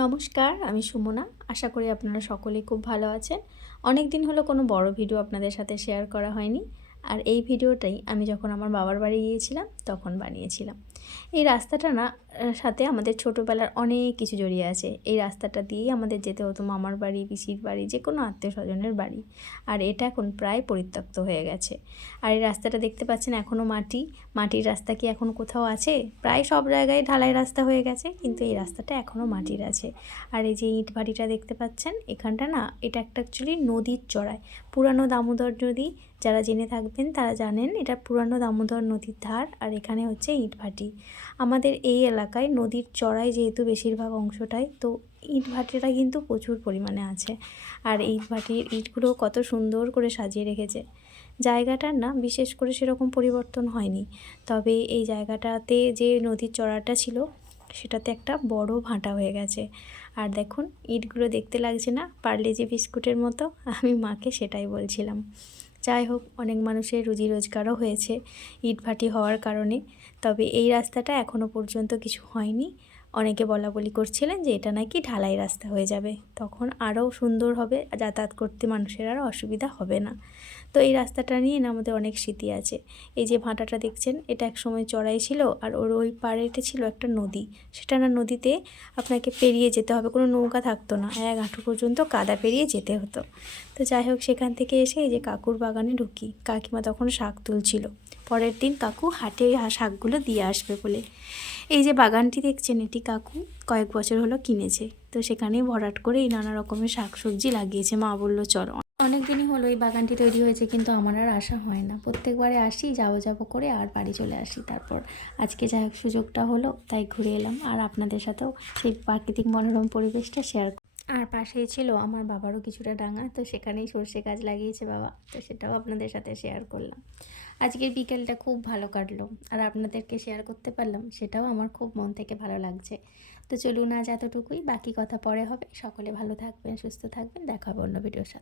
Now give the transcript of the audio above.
নমস্কার, আমি সুমনা। আশা করি আপনারা সকলেই খুব ভালো আছেন। অনেক দিন হলো কোনো বড় ভিডিও আপনাদের সাথে শেয়ার করা হয়নি। আর এই ভিডিওটাই আমি যখন আমার বাবার বাড়ি গিয়েছিলাম তখন বানিয়েছিলাম। এই রাস্তাটা না সাথে আমাদের ছোটোবেলার অনেক কিছু জড়িয়ে আছে। এই রাস্তাটা দিয়েই আমাদের যেতে হতো মামার বাড়ি, পিসির বাড়ি, যে কোনো আত্মীয়স্বজনের বাড়ি। আর এটা এখন প্রায় পরিত্যক্ত হয়ে গেছে। আর এই রাস্তাটা দেখতে পাচ্ছেন এখনও মাটির রাস্তা কি এখন কোথাও আছে? প্রায় সব জায়গায় ঢালাই রাস্তা হয়ে গেছে, কিন্তু এই রাস্তাটা এখনও মাটির আছে। আর এই যে ইট ভাটিটা দেখতে পাচ্ছেন, এখানটা না, এটা একটা অ্যাকচুয়ালি নদীর চড়ায়, পুরানো দামোদর নদী। যারা জেনে থাকবেন তারা জানেন এটা পুরানো দামোদর নদীর ধার, আর এখানে হচ্ছে ইট ভাটি। আমাদের এই এলাকায় নদীর চড়ায় যেহেতু বেশিরভাগ অংশটাই, তো ইট ভাটিটা কিন্তু প্রচুর পরিমাণে আছে। আর ইট ভাটির ইটগুলো কত সুন্দর করে সাজিয়ে রেখেছে। জায়গাটার না বিশেষ করে সেরকম পরিবর্তন হয়নি, তবে এই জায়গাটাতে যে নদীর চড়াটা ছিল সেটাতে একটা বড় ভাঁটা হয়ে গেছে। আর দেখুন ইটগুলো দেখতে লাগছে না পার্লেজি বিস্কুটের মতো? আমি মাকে সেটাই বলছিলাম। যাই হোক, অনেক মানুষের রুজি রোজগারও হয়েছে ইটভাটি হওয়ার কারণে। তবে এই রাস্তাটা এখনও পর্যন্ত কিছু হয়নি। অনেকে বলাবলি করছিলেন যে এটা নাকি ঢালাই রাস্তা হয়ে যাবে, তখন আরও সুন্দর হবে, যাতায়াত করতে মানুষের আর অসুবিধা হবে না। তো এই রাস্তাটা নিয়ে না আমাদের অনেক স্মৃতি আছে। এই যে ভাটাটা দেখছেন, এটা এক সময় চড়াই ছিল, আর ওর ওই পাড়েতে ছিল একটা নদী। সেটা না, নদীতে আপনাকে পেরিয়ে যেতে হবে, কোনো নৌকা থাকতো না, এক হাঁটু পর্যন্ত কাদা পেরিয়ে যেতে হতো। তো যাই হোক, সেখান থেকে এসে এই যে কাকুর বাগানে ঢুকি। কাকিমা তখন শাক তুলছিল। পরের দিন কাকু হাটে শাকগুলো দিয়ে আসবে বলে। এই যে বাগানটি দেখছেন, এটি কাকু কয়েক বছর হলো কিনেছে। তো সেখানেই ভরাট করে এই নানা রকমের শাকসবজি লাগিয়েছে। মা বললো চল। অনেক দিনই হলো এই বাগানটি তৈরি হয়েছে, কিন্তু আমার আর আসা হয় না। প্রত্যেকবারে আসি, যাবো করে আর বাড়ি চলে আসি। তারপর আজকে যাই হোক সুযোগটা হলো, তাই ঘুরে এলাম আর আপনাদের সাথেও সেই প্রাকৃতিক মনোরম পরিবেশটা শেয়ার। আর পাশেই ছিল আমার বাবারও কিছুটা ডাঙা, তো সেখানেই সর্ষে গাছ লাগিয়েছে বাবা, তো সেটাও আপনাদের সাথে শেয়ার করলাম। আজকের বিকেলটা খুব ভালো কাটলো, আর আপনাদেরকে শেয়ার করতে পারলাম, সেটাও আমার খুব মন থেকে ভালো লাগছে। তো চলুন আজ এতটুকুই, বাকি কথা পরে হবে। সকলে ভালো থাকবেন, সুস্থ থাকবেন, দেখা হবে অন্য ভিডিওর সাথে।